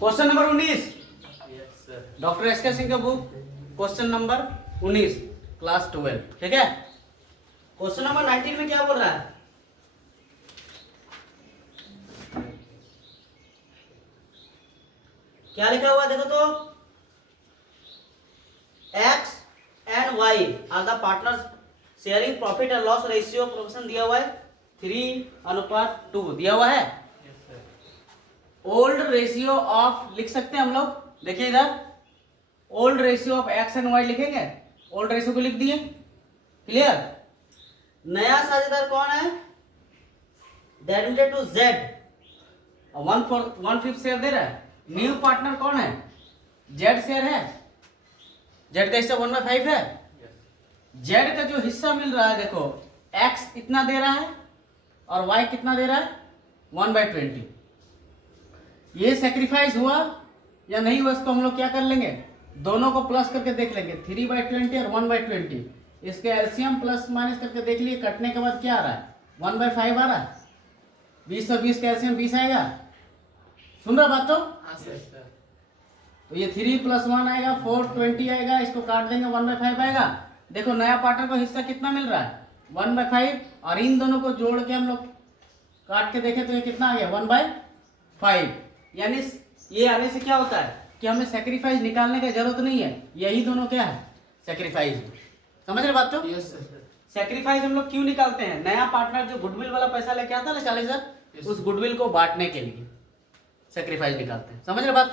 Question number 19 doctor S के सिंह का book, question number 19 class 12, ठीक है। क्वेश्चन नंबर 19 में क्या बोल रहा है? क्या लिखा हुआ है देखो तो, X and Y are the partners sharing profit and loss ratio proportion दिया हुआ है 3:2 दिया हुआ है। ओल्ड रेशियो ऑफ लिख सकते हैं हम लोग, देखिए इधर old ratio of X and Y लिखेंगे, ओल्ड रेशियो को लिख दिए, क्लियर। नया साझेदार कौन है? टू जेड, 1/5 शेयर दे रहा है। न्यू पार्टनर कौन है? जेड शेयर है, जेड का हिस्सा 1/5 है। जेड का जो हिस्सा मिल रहा है देखो, एक्स इतना दे रहा है और वाई कितना दे रहा है? 1/20। ये सेक्रीफाइस हुआ या नहीं हुआ, इसको हम लोग क्या कर लेंगे, दोनों को प्लस करके देख लेंगे, 3/20 और 1/20। इसके एलसीएम प्लस माइनस करके देख लिए, कटने के बाद क्या आ रहा है? 1/5 आ रहा है। 20 और 20 का एलसीएम 20 आएगा। सुन रहा बात तो ये 3 + 1 आएगा, 4 20 आएगा, इसको काट देंगे 1/5 आएगा। देखो नया पार्टनर को हिस्सा कितना मिल रहा है? 1/5, और इन दोनों को जोड़ के हम लोग काट के देखें तो ये कितना आ गया? 1/5। यानी ये आने से क्या होता है कि हमें सेक्रीफाइस निकालने की जरूरत नहीं है, यही दोनों क्या है? सेक्रीफाइस। समझ रहे बात? तो सेक्रीफाइस हम लोग क्यों निकालते हैं? नया पार्टनर जो गुडविल वाला पैसा लेके आता है ना 40,000, उस गुडविल को बांटने के लिए सेक्रीफाइस निकालते हैं। समझ रहे बात?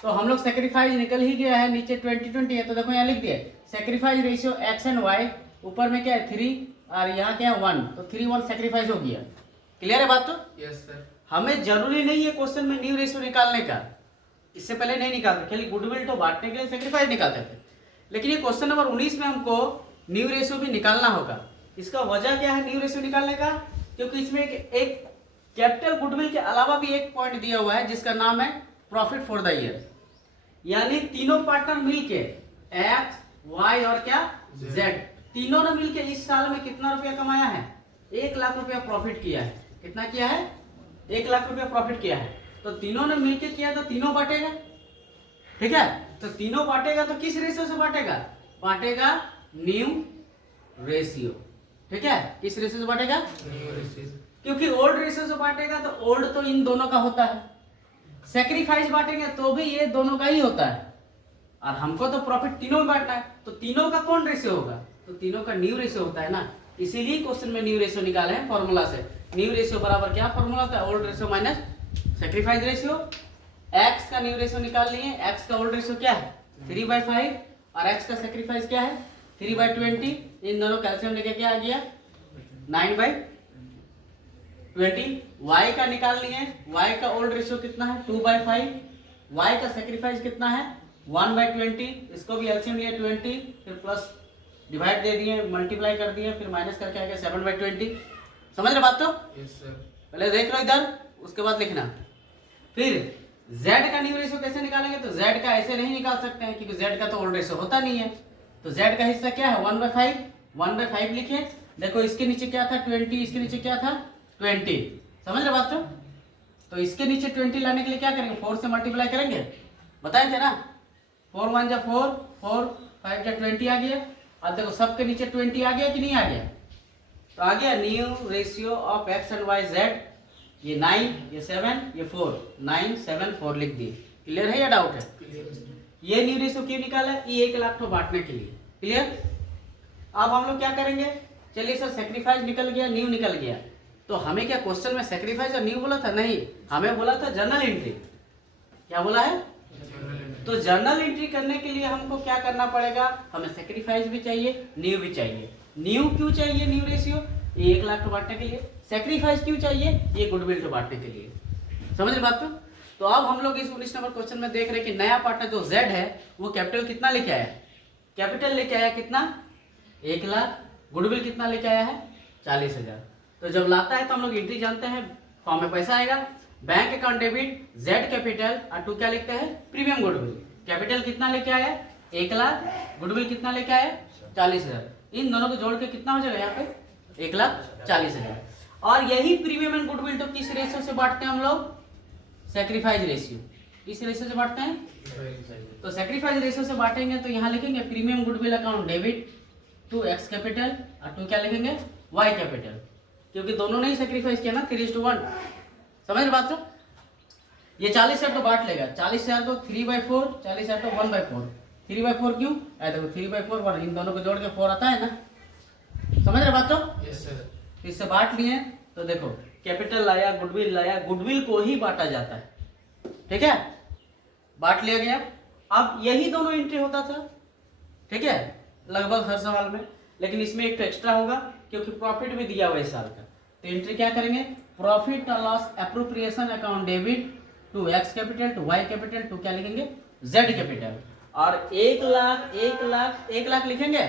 तो हम लोग सेक्रीफाइस निकल ही गया है, नीचे 2020 है, तो देखो यहाँ लिख दिया sacrifice ratio X and Y, ऊपर में क्या है 3 और यहाँ क्या है 1, तो 3 1 सेक्रीफाइस हो गया। क्लियर है बात? तो यस सर। हमें जरूरी नहीं है क्वेश्चन में न्यू रेशियो निकालने का, इससे पहले नहीं निकालते, खाली गुडविल तो बांटने के लिए सेक्रीफाइस निकालते थे। लेकिन ये क्वेश्चन नंबर 19 में हमको न्यू रेशियो भी निकालना होगा। इसका वजह क्या है न्यू रेशियो निकालने का? क्योंकि इसमें एक कैपिटल गुडविल के अलावा भी एक पॉइंट दिया हुआ है जिसका नाम है प्रॉफिट फॉर द ईयर। यानी तीनों पार्टनर मिलके एक्स वाई और क्या जेड, तीनों ने मिलके इस साल में कितना रुपया कमाया है? 1 लाख रुपया प्रॉफिट किया है। कितना किया है? 1 लाख रुपया प्रॉफिट किया है। तो तीनों ने मिलके किया तो तीनों बांटेगा, ठीक है। तो तीनों बांटेगा तो किस रेशियो से बांटेगा? बांटेगा न्यू रेशियो, ठीक है। किस रेशियो से बांटेगा? New ratio. क्योंकि ओल्ड रेशियो से बांटेगा तो ओल्ड तो इन दोनों का होता है, सेक्रीफाइस बांटेंगे तो भी ये दोनों का ही होता है, और हमको तो प्रॉफिट तीनों में बांटना है, तो तीनों का कौन रेशियो होगा? तो तीनों का न्यू रेशियो होता है ना, इसीलिए क्वेश्चन में न्यू रेशियो निकाले हैं फॉर्मूला से। न्यू रेशियो बराबर क्या फॉर्मूला होता है? Old ratio minus sacrifice ratio. X का न्यू रेशियो निकाल लिए, एक्स का ओल्ड रेशियो क्या है? 3/5, और एक्स का सेक्रीफाइस क्या है? 3/20। इन दोनों कैल्शियम लेके क्या आ गया? 9/20। y का निकाल लिए, y का ओल्ड रेशियो कितना है? 2/5। y का सेक्रीफाइस कितना है? 1/20। इसको भी एलसीएम लिया 20, फिर प्लस डिवाइड दे दिए, मल्टीप्लाई कर दिए, फिर माइनस करके आ गया 7/20। समझ रहे बात? तो यस सर। पहले देख लो इधर, उसके बाद लिखना। फिर z का न्यू रेशियो कैसे निकालेंगे? तो z का ऐसे नहीं निकाल सकते हैं क्योंकि z का तो ओल्ड रेशियो होता नहीं है। तो z का हिस्सा क्या है? 1/5। 1/5 लिखे। देखो इसके नीचे क्या था? 20। इसके नीचे क्या था? 20। समझ रहे बात? तो इसके नीचे 20 लाने के लिए क्या करेंगे? 4 से मल्टीप्लाई करेंगे, बताए थे ना। 4 1 जा 4, 4 5 जा 20 आ गया। अब देखो सबके नीचे 20 आ गया कि नहीं आ गया? तो आ गया new ratio of X and Y Z. ये 9, ये 7, ये 4, 9 7 4 लिख दिए। क्लियर है या डाउट है? ये न्यू रेशियो क्यों निकाला? ये 1 लाख को बांटने के लिए। क्लियर? अब हम लोग क्या करेंगे? चलिए सर सेक्रीफाइस निकल गया, न्यू निकल गया, तो हमें क्या क्वेश्चन में सेक्रीफाइस और न्यू बोला था? नहीं, हमें बोला था जर्नल एंट्री। क्या बोला है? तो जर्नल एंट्री करने के लिए हमको क्या करना पड़ेगा? हमें सेक्रीफाइस भी चाहिए, न्यू भी चाहिए। न्यू क्यों चाहिए? न्यू रेशियो ये 1 लाख को बांटने के लिए। सेक्रीफाइस क्यों चाहिए? ये गुडविल को बांटने के लिए। समझ रहे बात? तो अब हम लोग इस 19 नंबर क्वेश्चन में देख रहे हैं कि नया पार्टनर जो जेड है वो कैपिटल कितना लेके आया? कैपिटल लेके आया कितना? 1 लाख। गुडविल कितना लेके आया है? 40,000। तो जब लाता है तो हम लोग एंट्री जानते हैं, फॉर्म में पैसा आएगा, bank account debit Z capital और टू क्या लिखते हैं? Premium goodwill. कैपिटल कितना लेके आया? 1 लाख। गुडविल कितना लेके आया? 40,000। इन दोनों को जोड़ के कितना हो जाएगा यहाँ पे? 1,40,000। और यही प्रीमियम एंड गुडविल तो किस रेशियो से बांटते हैं हम लोग? सेक्रीफाइस रेशियो, इस रेशियो से बांटते हैं। तो सेक्रीफाइस रेशियो से बांटेंगे तो यहाँ लिखेंगे premium goodwill account debit to X capital और टू क्या लिखेंगे वाई कैपिटल, क्योंकि दोनों ने ही सेक्रीफाइस किया ना 3:1। समझ रहे बात? तो ये 40 है तो बांट लेगा, 40 है तो 3/4, 40 है तो 1/4। 3/4 क्यों? देखो 3/4 1, इन दोनों को जोड़ के 4 आता है ना। समझ रहे बात? तो यस सर। इससे बांट लिए तो देखो कैपिटल लाया, गुडविल लाया, गुडविल को ही बांटा जाता है, ठीक है, बांट लिया गया। अब यही दोनों एंट्री होता था, ठीक है, लगभग हर सवाल में, लेकिन इसमें एक तो एक्स्ट्रा होगा क्योंकि प्रॉफिट भी दिया हुआ इस साल का। तो एंट्री क्या करेंगे, प्रॉफिट और loss appropriation account debit to X capital to Y capital to क्या लिखेंगे जेड कैपिटल, और 1 लाख लिखेंगे।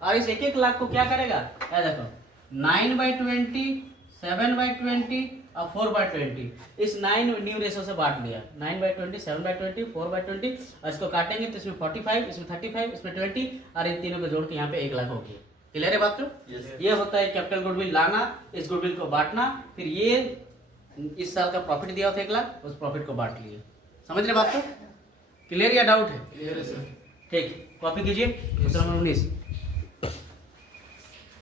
और इस 1 लाख को क्या करेगा, ये देखो 9/20, 7/20 और 4/20, इस 9 न्यू रेशो से बांट लिया, 9/20, 7/20, 4/20, और इसको काटेंगे तो इसमें 45, इसमें 35, इसमें 20, और इन तीनों को जोड़ के यहाँ पे 1 लाख हो गया। क्लियर है बात? तो ये होता है कैपिटल गुडविल लाना, इस गुडविल को बांटना, फिर ये इस साल का प्रॉफिट दिया था 1 लाख, उस प्रॉफिट को बांट लिए। समझ रहे बात? तो क्लियर या डाउट है? क्लियर है सर। ठीक, कॉपी कीजिए। Question number 19।